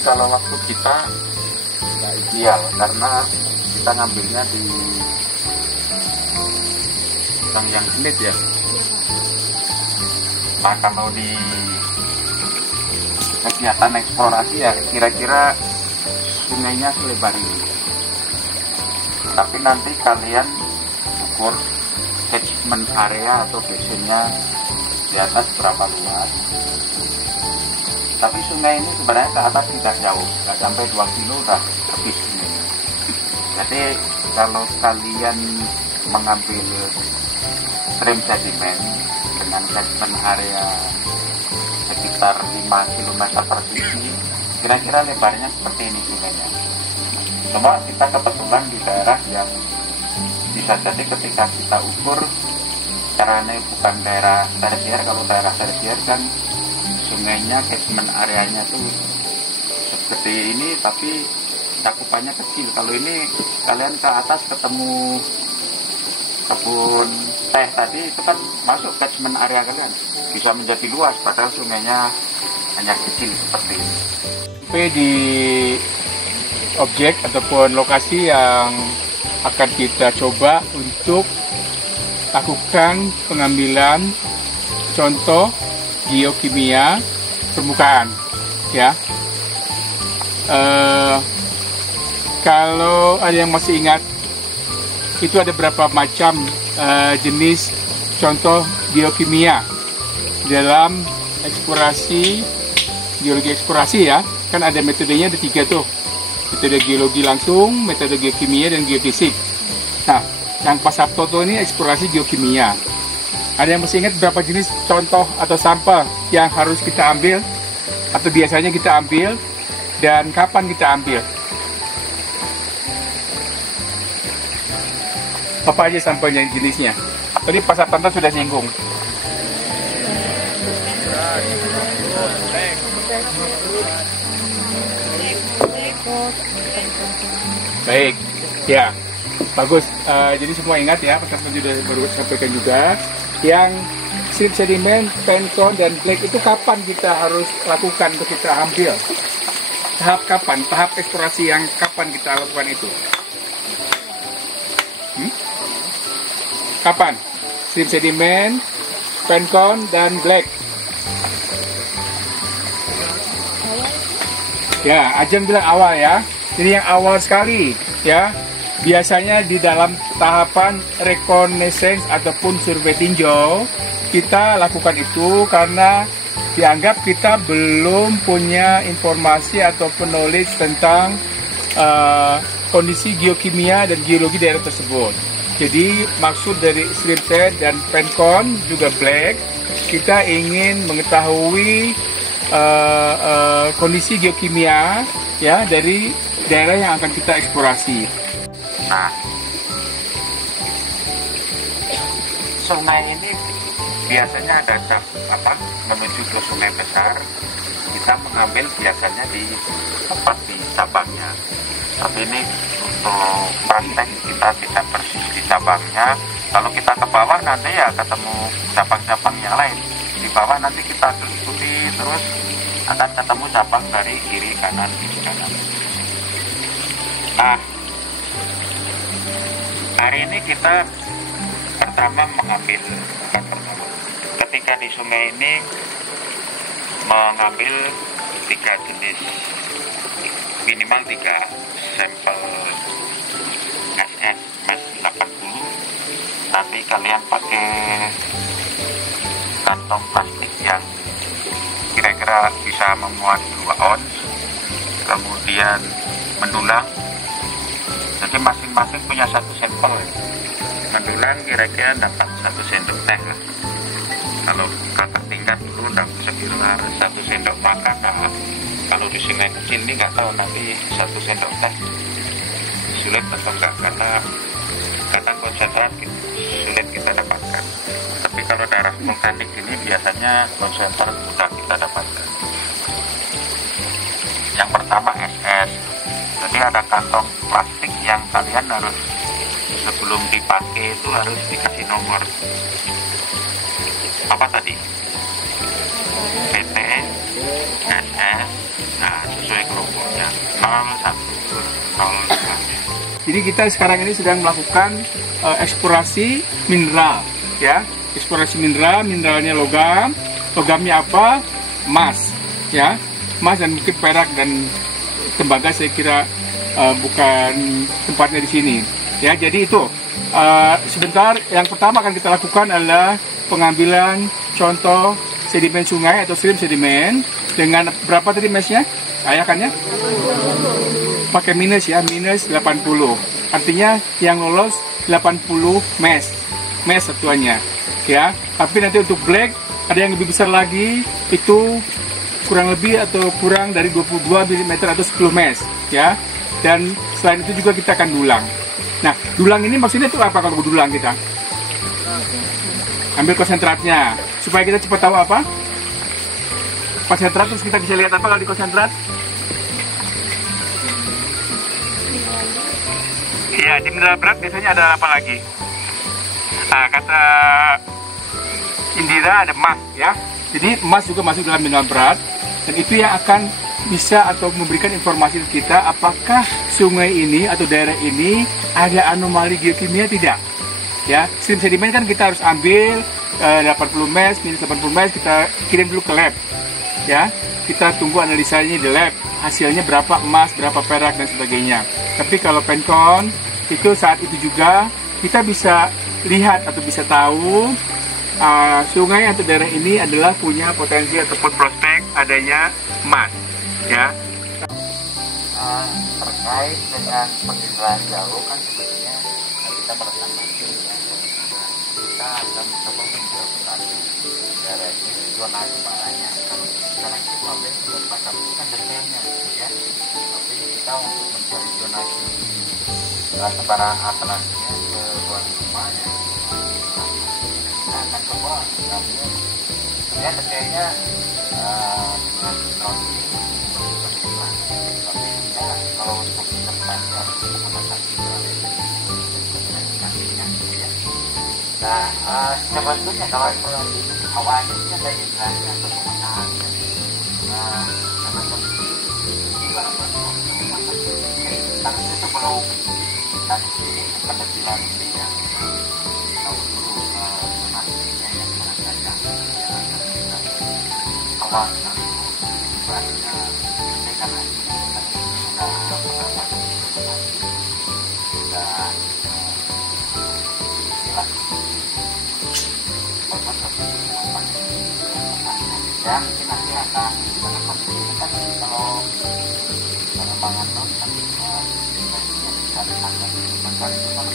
kalau waktu kita nggak ideal karena kita ngambilnya di yang sulit ya. Nah kalau di kegiatan eksplorasi ya kira-kira sungainya selebar ini. Tapi nanti kalian ukur catchment area atau basinnya di atas berapa luas. Tapi sungai ini sebenarnya ke atas tidak jauh, nggak sampai 2 kilo udah habis ini. Jadi kalau kalian mengambil stream sedimen dengan catchment area sekitar 5 km persegi, kira-kira lebarnya seperti ini sungainya. Cuma kita kebetulan di daerah yang bisa jadi ketika kita ukur caranya bukan daerah tersier. Kalau daerah tersier kan sungainya catchment areanya tuh segede ini tapi cakupannya kecil. Kalau ini kalian ke atas ketemu kebun teh tadi itu kan masuk catchment area kalian, bisa menjadi luas padahal sungainya hanya kecil seperti ini. Sampai di objek ataupun lokasi yang akan kita coba untuk lakukan pengambilan contoh geokimia permukaan, ya. Kalau ada yang masih ingat, itu ada berapa macam jenis contoh geokimia dalam eksplorasi, geologi eksplorasi ya. Kan ada metodenya, ada 3 tuh. Metode geologi langsung, metode geokimia, dan geofisik. Nah, yang Pak Sabtoto ini eksplorasi geokimia. Ada yang masih ingat berapa jenis contoh atau sampel yang harus kita ambil atau biasanya kita ambil dan kapan kita ambil? Apa aja sampelnya, jenisnya? Tadi Pak Sabtoto sudah singgung. Baik, ya, bagus. Jadi semua ingat ya, Pak Sabtoto sudah baru sampaikan juga. Yang strip sedimen, pencon, dan black itu kapan kita harus lakukan untuk kita ambil? Tahap kapan? Tahap eksplorasi yang kapan kita lakukan itu? Kapan? Strip sedimen, pencon, dan black. Ya, Ajeng bilang awal ya. Jadi yang awal sekali ya. Biasanya di dalam tahapan reconnaissance ataupun survei tinjau, kita lakukan itu karena dianggap kita belum punya informasi ataupun knowledge tentang kondisi geokimia dan geologi daerah tersebut. Jadi maksud dari stripset dan pencon juga black, kita ingin mengetahui kondisi geokimia ya dari daerah yang akan kita eksplorasi. Nah, sungai ini biasanya ada menuju ke sungai besar. Kita mengambil biasanya di tempat di cabangnya. Tapi ini untuk praktek kita tidak persis di cabangnya. Kalau kita ke bawah nanti ya ketemu cabang-cabang yang lain. Di bawah nanti kita ikuti terus akan ketemu cabang dari kiri kanan. Nah, hari ini kita pertama mengambil ketika di sungai ini mengambil 3 jenis, minimal 3 sampel SS MES 80. Nanti kalian pakai kantong plastik yang kira-kira bisa memuat 2 ons, kemudian mendulang. Jadi masing-masing punya 1 sampel. Mendulang kira-kira dapat 1 sendok teh lah. Kalau kakak tingkat dulu dapat sekitar 1 sendok makan. Nah, kalau di sungai kecil ini nggak tahu nanti 1 sendok teh sulit atau enggak, karena konsentrat sulit kita dapatkan. Tapi kalau daerah vulkanik ini biasanya konsentrat sudah kita dapatkan. Yang pertama SS. Jadi ada kantong plastik yang kalian harus sebelum dipakai itu harus dikasih nomor. Apa tadi? PT, SS, Nah, sesuai kelompoknya. Kalau satu, kalau dua. Jadi kita sekarang ini sedang melakukan eksplorasi mineral, ya. Eksplorasi mineral, mineralnya logam, logamnya apa? Emas, ya. Emas dan mungkin perak dan tembaga saya kira bukan tempatnya di sini. Ya, jadi itu sebentar. Yang pertama akan kita lakukan adalah pengambilan contoh sedimen sungai atau stream sedimen dengan berapa tadi mesnya? Ayakannya? Pakai minus ya, minus 80. Artinya yang lolos 80 mes satuannya. Ya, tapi nanti untuk black ada yang lebih besar lagi, itu kurang lebih atau kurang dari 22 mm atau 10 mes, ya. Dan selain itu juga kita akan dulang. Nah, dulang ini maksudnya itu apa kalau dulang kita? Ambil konsentratnya supaya kita cepat tahu apa? Konsentrat, terus kita bisa lihat apa kalau di konsentrat? Iya, di mineral berat biasanya ada apa lagi? Nah, kata Indira ada emas, ya. Jadi emas juga masuk dalam mineral berat, dan itu yang akan bisa atau memberikan informasi ke kita apakah sungai ini atau daerah ini ada anomali geokimia tidak. Ya, stream sedimen kan kita harus ambil 80 mes, minus 80 mes, kita kirim dulu ke lab. Ya, kita tunggu analisanya di lab, hasilnya berapa emas, berapa perak dan sebagainya. Tapi kalau penkon itu saat itu juga kita bisa lihat atau bisa tahu sungai atau daerah ini adalah punya potensi ataupun prospek adanya emas, ya. Terkait dengan penginderaan jauh kan sebetulnya kita melakukan kita akan mencoba menginterpretasi daerah ini zona kembaranya. Kalau sekarang itu mobil merupakan kan detailnya, ya. Tapi kita untuk mencari zonasi sebarang alternatifnya ke luar rumah, ya. Kita akan coba mengambil ya detailnya dengan teknologi tapi ya kalau untuk interpretasi harus sama-sama nah sebetulnya kalau eksplorasi awalnya sih ada indikasi atau pemetaan karena kondisi barang-barang tapi itu sebelum dan penelitian yang tahu dulu zonasinya yang mana saja awal dari ibaratnya karena dan nanti akan gimana kondisi kita kalau pengembangan nanti bisa ditangani mencari itu pada